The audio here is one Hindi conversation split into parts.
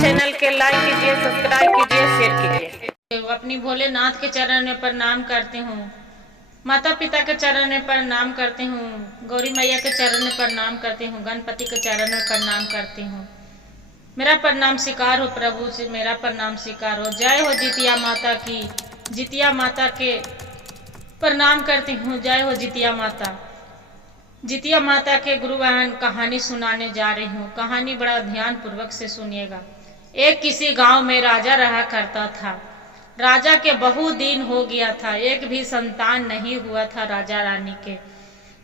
चैनल के लाइक कीजिए, सब्सक्राइब कीजिए, शेयर कीजिए। अपनी भोलेनाथ के चरण में प्रणाम करती हूँ, माता पिता के चरण में प्रणाम करती हूँ, गौरी मैया के चरण में प्रणाम करती हूँ, गणपति के चरण में प्रणाम करती हूँ। मेरा प्रणाम स्वीकार हो प्रभु से, मेरा प्रणाम स्वीकार हो। जय हो जितिया माता की। जितिया माता के प्रणाम करती हूँ। जय हो जितिया माता। जितिया माता के गुरु बहन कहानी सुनाने जा रही हूँ। कहानी बड़ा ध्यान पूर्वक से सुनिएगा। एक किसी गांव में राजा रहा करता था। राजा के बहुत दिन हो गया था, एक भी संतान नहीं हुआ था राजा रानी के।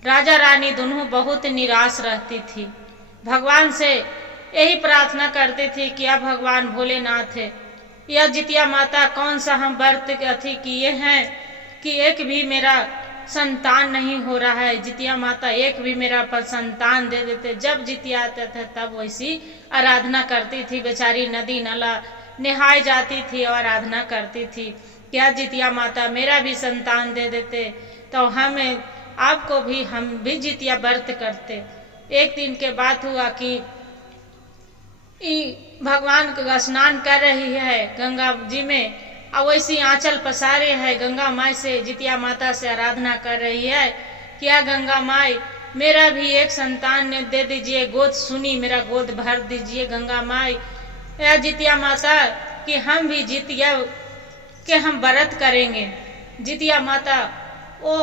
राजा रानी दोनों बहुत निराश रहती थी। भगवान से यही प्रार्थना करती थी कि अब भगवान भोलेनाथ है, यह जितिया माता कौन सा हम व्रत अथी किए हैं कि एक भी मेरा संतान नहीं हो रहा है। जितिया माता एक भी मेरा पर संतान दे देते। जब जितिया आते थे तब वैसी आराधना करती थी। बेचारी नदी नाला नहाए जाती थी और आराधना करती थी। क्या जितिया माता मेरा भी संतान दे देते तो हम भी जितिया व्रत करते। एक दिन के बात हुआ कि भगवान का स्नान कर रही है गंगा जी में, और वैसी आंचल पसारे है गंगा माई से, जितिया माता से आराधना कर रही है। क्या गंगा माई मेरा भी एक संतान ने दे दीजिए, गोद सुनी मेरा गोद भर दीजिए गंगा माई। या जितिया माता कि हम भी जितिया के हम व्रत करेंगे। जितिया माता वो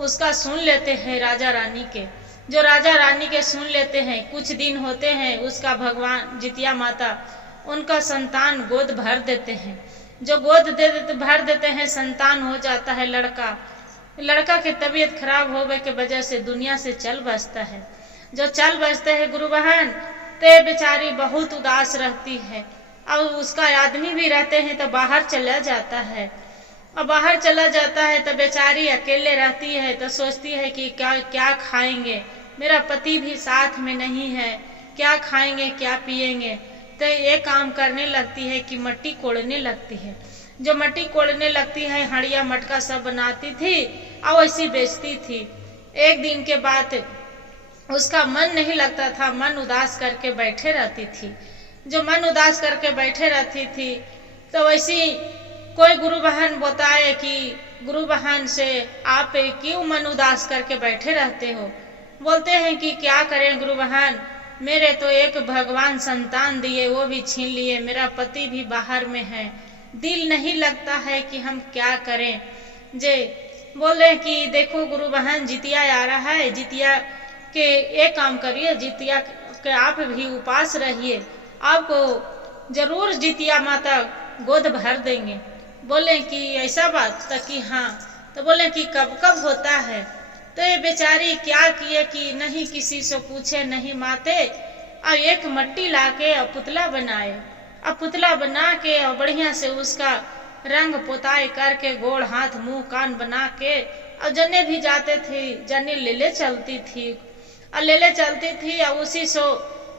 उसका सुन लेते हैं राजा रानी के। जो राजा रानी के सुन लेते हैं, कुछ दिन होते हैं उसका भगवान जितिया माता उनका संतान गोद भर देते हैं। जो गोद भर देते हैं, संतान हो जाता है लड़का। लड़का की तबीयत खराब होने के वजह से दुनिया से चल बसता है। जो चल बसते हैं गुरु बहन, ते बेचारी बहुत उदास रहती है। और उसका आदमी भी रहते हैं तो बाहर चला जाता है, और बाहर चला जाता है तो बेचारी अकेले रहती है। तो सोचती है कि क्या क्या खाएंगे, मेरा पति भी साथ में नहीं है, क्या खाएंगे क्या पिएंगे। तो ये काम करने लगती है कि मट्टी कोड़ने लगती है। जो मट्टी कोड़ने लगती है, हड़िया मटका सब बनाती थी और वैसी बेचती थी। एक दिन के बाद उसका मन नहीं लगता था, मन उदास करके बैठे रहती थी। जो मन उदास करके बैठे रहती थी तो वैसी कोई गुरु बहन बताए कि गुरु बहन से आप क्यों मन उदास करके बैठे रहते हो। बोलते हैं कि क्या करें गुरु बहन, मेरे तो एक भगवान संतान दिए, वो भी छीन लिए, मेरा पति भी बाहर में है, दिल नहीं लगता है कि हम क्या करें। जे बोले कि देखो गुरु बहन, जितिया आ रहा है, जितिया के एक काम करिए, जितिया के आप भी उपास रहिए, आपको जरूर जितिया माता गोद भर देंगे। बोले कि ऐसा बात, तो कि हाँ। तो बोले कि कब कब होता है। तो ये बेचारी क्या किए कि नहीं किसी से पूछे नहीं माते, और एक मट्टी लाके और पुतला बनाए, और पुतला बना के और बढ़िया से उसका रंग पोताई करके गोड़ हाथ मुंह कान बना के, और जने भी जाते थे जने ले चलती थी, और ले चलती थी। और उसी से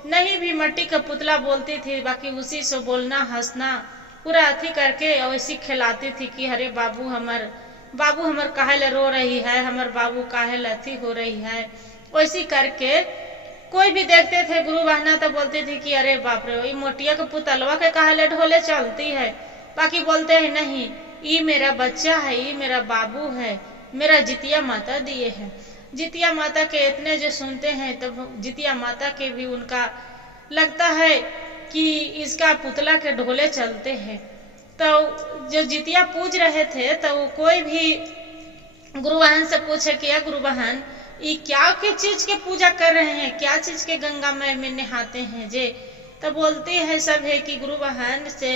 नहीं भी मट्टी का पुतला बोलती थी, बाकी उसी से बोलना हंसना पूरा अथी करके और ऐसी खिलाती थी कि अरे बाबू हमर काहे ले रो रही है, हमर बाबू काहे ले अथी हो रही है। वैसी करके कोई भी देखते थे गुरु बहना तो बोलते थे कि अरे बाप रे, ये मोटिया के पुतलवा के काहे ले ढोले चलती है। बाकी बोलते हैं नहीं, ये मेरा बच्चा है, ये मेरा बाबू है, मेरा जितिया माता दिए है। जितिया माता के इतने जो सुनते हैं तो जितिया माता के भी उनका लगता है कि इसका पुतला के ढोले चलते हैं। तो जो जितिया पूज रहे थे तो वो कोई भी गुरु बहन से पूछे कि गुरु बहन, ये क्या के चीज के पूजा कर रहे हैं, क्या चीज के गंगा माई में नहाते हैं जे। तो बोलते हैं सब है कि गुरु बहन से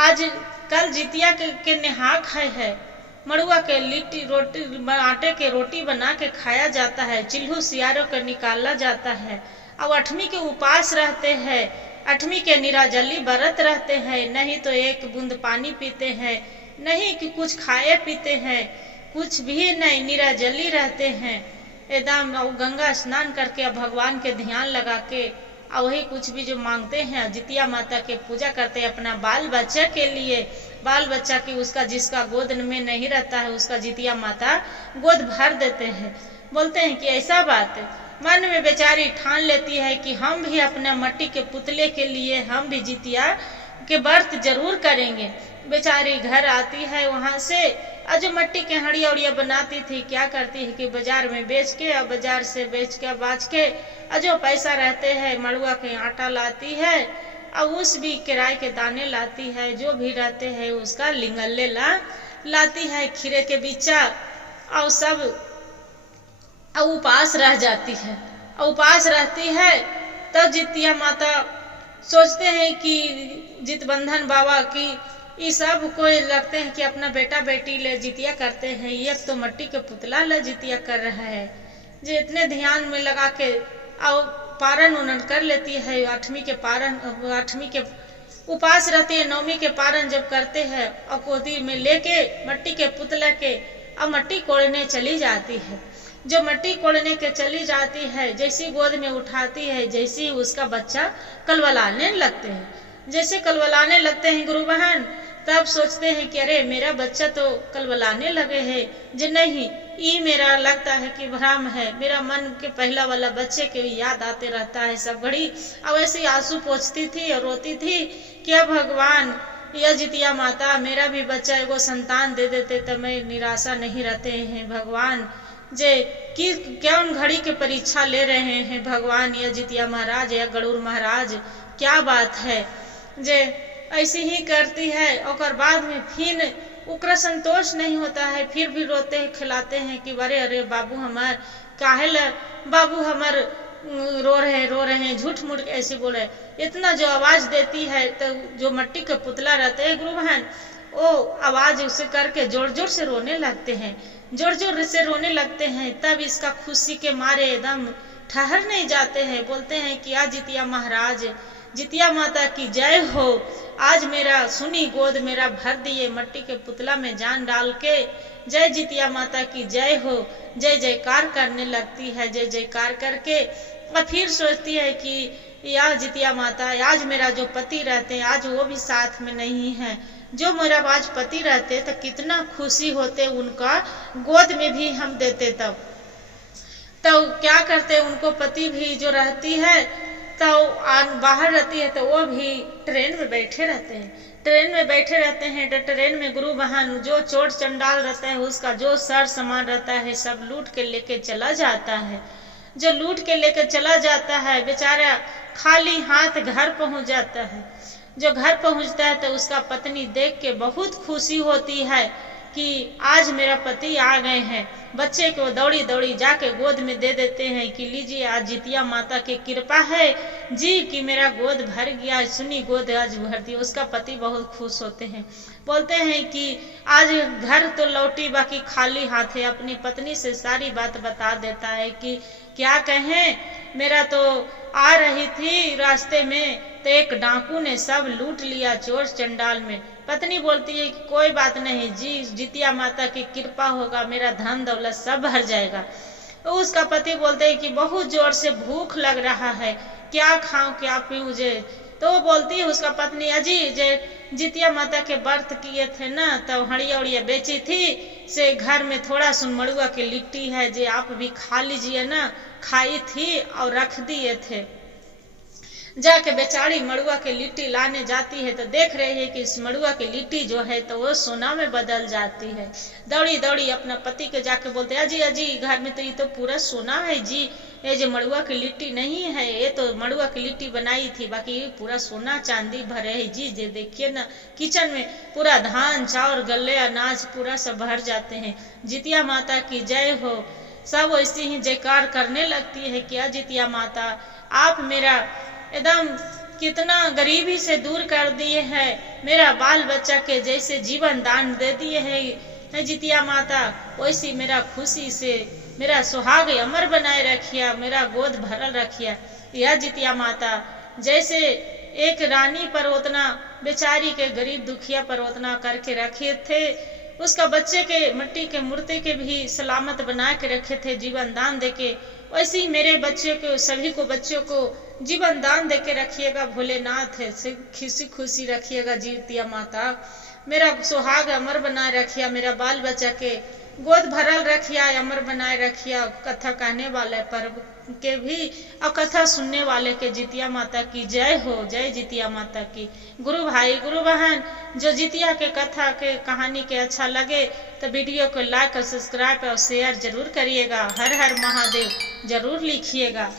आज कल जितिया के नहा खाए है, मड़ुआ के लिट्टी रोटी आटे के रोटी बना के खाया जाता है, चिल्हू सियारों को निकाला जाता है, और 8वीं के उपास रहते हैं, 8वीं के निराजली व्रत रहते हैं, नहीं तो एक बूंद पानी पीते हैं, नहीं कि कुछ खाए पीते हैं, कुछ भी नहीं, निराजली रहते हैं एकदम। गंगा स्नान करके भगवान के ध्यान लगा के और वही कुछ भी जो मांगते हैं जितिया माता के पूजा करते हैं अपना बाल बच्चा के लिए। बाल बच्चा की उसका जिसका गोद में नहीं रहता है उसका जितिया माता गोद भर देते हैं। बोलते हैं कि ऐसा बात है। मन में बेचारी ठान लेती है कि हम भी अपना मट्टी के पुतले के लिए हम भी जितिया के व्रत जरूर करेंगे। बेचारी घर आती है वहां से, और जो मट्टी के हड़िया उड़िया बनाती थी क्या करती है कि बाजार में बेच के, और बाजार से बेच के बाज के, और जो पैसा रहते हैं मड़ुआ के आटा लाती है, और उस भी किराए के दाने लाती है, जो भी रहते हैं उसका लिंगल्ले लाती है, खीरे के बीचा, और सब उपास रह जाती है। उपास रहती है तब जितिया माता सोचते हैं कि जितबंधन बाबा की ये सब को लगते हैं कि अपना बेटा बेटी ले जितिया करते हैं, ये तो मट्टी के पुतला ले जितिया कर रहा है। जो इतने ध्यान में लगा के और पारण उन्नन कर लेती है, 8वीं के पारण, 8वीं के उपास रहती है, 9वीं के पारण जब करते हैं और गोदी में लेके मट्टी के पुतला के और मट्टी कोड़ने चली जाती है। जो मट्टी कोड़ने के चली जाती है, जैसी गोद में उठाती है, जैसी उसका बच्चा कलवलाने लगते हैं। जैसे कलवलाने लगते हैं गुरु बहन, तब सोचते हैं कि अरे मेरा बच्चा तो कलवलाने लगे है, जो नहीं ये मेरा लगता है कि भ्रम है, मेरा मन के पहला वाला बच्चे के याद आते रहता है सब घड़ी। अब ऐसे आंसू पोंछती थी और रोती थी कि अब भगवान या जितिया माता मेरा भी बच्चा एगो संतान दे देते तो मैं निराशा नहीं रहते हैं। भगवान जे कि कौन घड़ी के परीक्षा ले रहे हैं भगवान, या जितिया महाराज या गरुड़ महाराज, क्या बात है। जे ऐसी ही करती है और बाद में फिर उकरा संतोष नहीं होता है, फिर भी रोते हैं, खिलाते हैं कि अरे अरे बाबू हमार काहे बाबू हमार रो रहे हैं, झूठ मूठ ऐसे बोले। इतना जो आवाज देती है तो जो मट्टी के पुतला रहते हैं गुरु बहन, वो आवाज उसे करके जोर जोर से रोने लगते हैं, जोर जोर से रोने लगते हैं। तब इसका खुशी के मारे एकदम ठहर नहीं जाते हैं, बोलते हैं कि आज जितिया महाराज, जितिया माता की जय हो, आज मेरा सुनी गोद मेरा भर दिए मट्टी के पुतला में जान डाल के, जय जितिया माता की जय हो। जय जयकार करने लगती है, जय जयकार करके और फिर सोचती है कि या जितिया माता, आज मेरा जो पति रहते हैं आज वो भी साथ में नहीं है, जो मेरा आज पति रहते तो कितना खुशी होते, उनका गोद में भी हम देते। तब क्या करते, उनको पति भी जो रहती है तो बाहर रहती है तो वो भी ट्रेन में बैठे रहते हैं, ट्रेन में बैठे रहते हैं। तो ट्रेन में गुरु बहन जो चोर चंडाल रहता है उसका जो सर सामान रहता है सब लूट के लेके चला जाता है। जो लूट के लेके चला जाता है बेचारा खाली हाथ घर पहुंच जाता है। जो घर पहुंचता है तो उसका पत्नी देख के बहुत खुशी होती है कि आज मेरा पति आ गए हैं। बच्चे को दौड़ी दौड़ी जाके गोद में दे देते हैं कि लीजिए आज जितिया माता की कृपा है जी कि मेरा गोद भर गया, सुनी गोद आज भर दी। उसका पति बहुत खुश होते हैं, बोलते हैं कि आज घर तो लौटी बाकी खाली हाथ है। अपनी पत्नी से सारी बात बता देता है कि क्या कहें, मेरा तो आ रही थी रास्ते में तो एक डाकू ने सब लूट लिया चोर चंडाल में। पत्नी बोलती है कि कोई बात नहीं जी, जितिया माता की कृपा होगा, मेरा धन दौलत सब भर जाएगा। तो उसका पति बोलते हैं कि बहुत जोर से भूख लग रहा है, क्या खाऊं क्या पीऊं जे। तो वो बोलती है उसका पत्नी, अजी जे जितिया माता के व्रत किए थे ना तो हड़िया उड़िया बेची थी से घर में थोड़ा सुन मड़ुआ की लिट्टी है जे आप भी खा लीजिए ना। खाई थी और रख दिए थे। जाके बेचारी मड़ुआ की लिट्टी लाने जाती है तो देख रही है कि इस मड़ुआ की लिट्टी जो है तो वो सोना में बदल जाती है। दौड़ी दौड़ी अपना पति के जाके बोलते अजी अजी घर में तो ये तो पूरा सोना है जी, ये जो मड़ुआ की लिट्टी नहीं है, ये तो मड़ुआ की लिट्टी बनाई थी बाकी ये पूरा सोना चांदी भरे है जी। जे देखिए ना किचन में पूरा धान चावल गले अनाज पूरा सब भर जाते हैं। जितिया माता की जय हो। सब ऐसी ही जयकार करने लगती है कि जितिया माता आप मेरा एकदम कितना गरीबी से दूर कर दिए है, मेरा बाल बच्चा के जैसे जीवन दान दे दिए है जितिया माता, वैसी मेरा खुशी से मेरा सुहाग अमर बनाए रखिया, मेरा गोद भरल रखिया। यह जितिया माता जैसे एक रानी पर उतना बेचारी के गरीब दुखिया पर उतना करके रखे थे, उसका बच्चे के मिट्टी के मूर्ति के भी सलामत बना के रखे थे जीवन दान देके, वैसे ही मेरे बच्चे को सभी को बच्चों को जीवन दान देके रखिएगा भोलेनाथ, खुशी खुशी रखिएगा जितिया माता, मेरा सुहाग अमर बनाए रखिया, मेरा बाल बच्चा के गोद भरल रखिया, अमर बनाए रखिया। कथा कहने वाले पर के भी और कथा सुनने वाले के जितिया माता की जय हो। जय जितिया माता की। गुरु भाई गुरु बहन, जो जितिया के कथा के कहानी के अच्छा लगे तो वीडियो को लाइक और सब्सक्राइब और शेयर जरूर करिएगा। हर हर महादेव जरूर लिखिएगा।